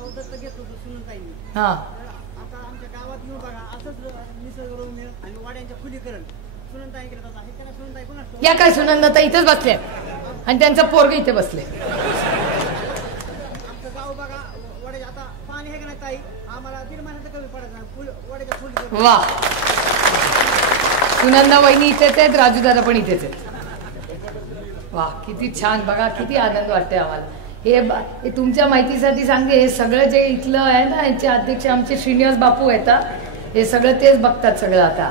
गावात दत्तक घेतलं होतं सुनंदाईंनी. हा आता आमच्या गावात येऊन बघा असंच निसर्गरम्य आणि वाड्यांच्या खुलीकरण सुनंदाई केलं जातं. हे त्याला सुनंदाई कोण असतो? या काय सुनंदाताई इथेच बसले आणि त्यांचं पोरग इथे बसले. आमचं गाव बघा वाड्याच्या आता पाणी आहे का नाही ताई आम्हाला 1.5 महिन्यात कमी पडत नाही. वाड्याच्या खुलीकरण. वा सुनंदा वहिनी इथेच आहेत, राजू दादा पण इथेच आहेत. वा किती छान. बघा किती आनंद वाटतोय आम्हाला. हे तुमच्या माहितीसाठी सांगते, हे सगळं जे इथलं आहे ना, यांचे अध्यक्ष आमचे श्रीनिवास बापू आहेत. हे सगळं तेच बघतात सगळं आता.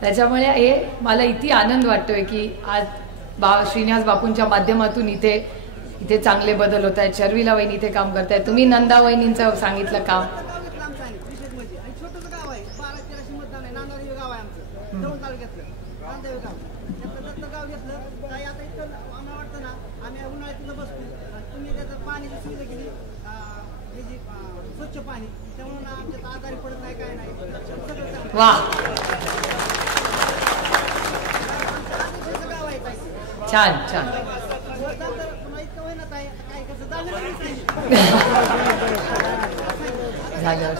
त्याच्यामुळे हे मला इतकी आनंद वाटतोय की आज श्रीनिवास बापूंच्या माध्यमातून इथे चांगले बदल होत आहेत. शर्विला वहिनी इथे काम करतायत. तुम्ही नंदा वहिनींचं सांगितलं काम. विशेष म्हणजे आणि छोटंसं गाव आहे. 12-1300 मतदान आहे. नांदादेवी गाव आहे आमचं दौंड तालुक्यातलं नांदादेवी गाव. त्यातलं दत्तक गाव घेतलं काही आता इथं आम्हाला वाटतं ना आम्ही उन्हाळ्यात तिथं बसतो. तुम्ही त्याचं पाण्याची सुविधा केली हे जी स्वच्छ पाणी त्यामुळे आमच्यात आजारी पडत नाही काय नाही सगळं वा गाव आहे ताई. छान छान. मतदान तर पुन्हा इतकं होईना ताई काय कसं झालं झाल्यावर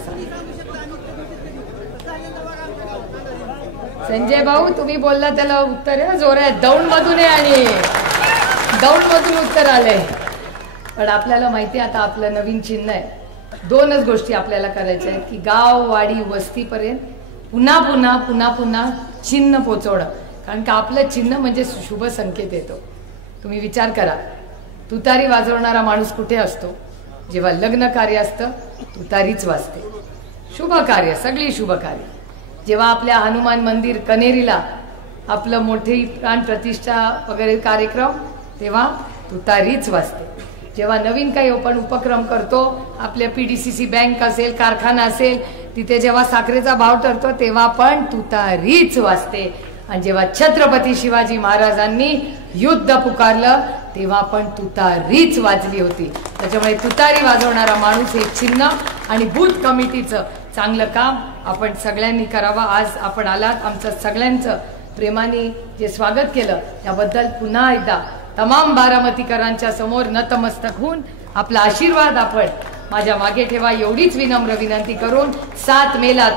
संजय भाऊ तुम्ही बोलला त्याला उत्तर आहे जोर आहे. दौंड मधून आहे आणि दौंड मधून उत्तर आलंय. पण आपल्याला माहिती आहे आता आपलं नवीन चिन्ह आहे. 2च गोष्टी आपल्याला करायच्या आहेत की गाव वाडी वस्तीपर्यंत पुन्हा पुन्हा पुन्हा पुन्हा चिन्ह पोचवणं. कारण का आपलं चिन्ह म्हणजे शुभ संकेत येतो. तुम्ही विचार करा तुतारी वाजवणारा माणूस कुठे असतो? जेव्हा लग्न कार्य असतं तुतारीच वाजते. शुभ कार्य सगळी शुभ कार्य. जेव्हा आपल्या हनुमान मंदिर कनेरीला आपलं मोठी प्राण प्रतिष्ठा वगैरे कार्यक्रम तेव्हा तुतारीच वाजते. जेव्हा नवीन काही आपण उपक्रम करतो आपल्या PDCC बँक असेल कारखाना असेल तिथे जेव्हा साखरेचा भाव ठरतो तेव्हा पण तुतारीच वाजते. आणि जेव्हा छत्रपती शिवाजी महाराजांनी युद्ध पुकारलं तेव्हा पण तुतारीच वाजली होती. त्याच्यामुळे तुतारी वाजवणारा माणूस हे चिन्ह आणि बूथ कमिटीचं चांगलं काम आपण सगळ्यांनी करावं. आज आपण आलात आमचं सगळ्यांचं प्रेमाने जे स्वागत केलं त्याबद्दल पुन्हा एकदा तमाम बारामतीकरांच्या समोर नतमस्तक होऊन आपला आशीर्वाद आपण माझ्या मागे ठेवा एवढीच विनम्र विनंती करून 7 मेला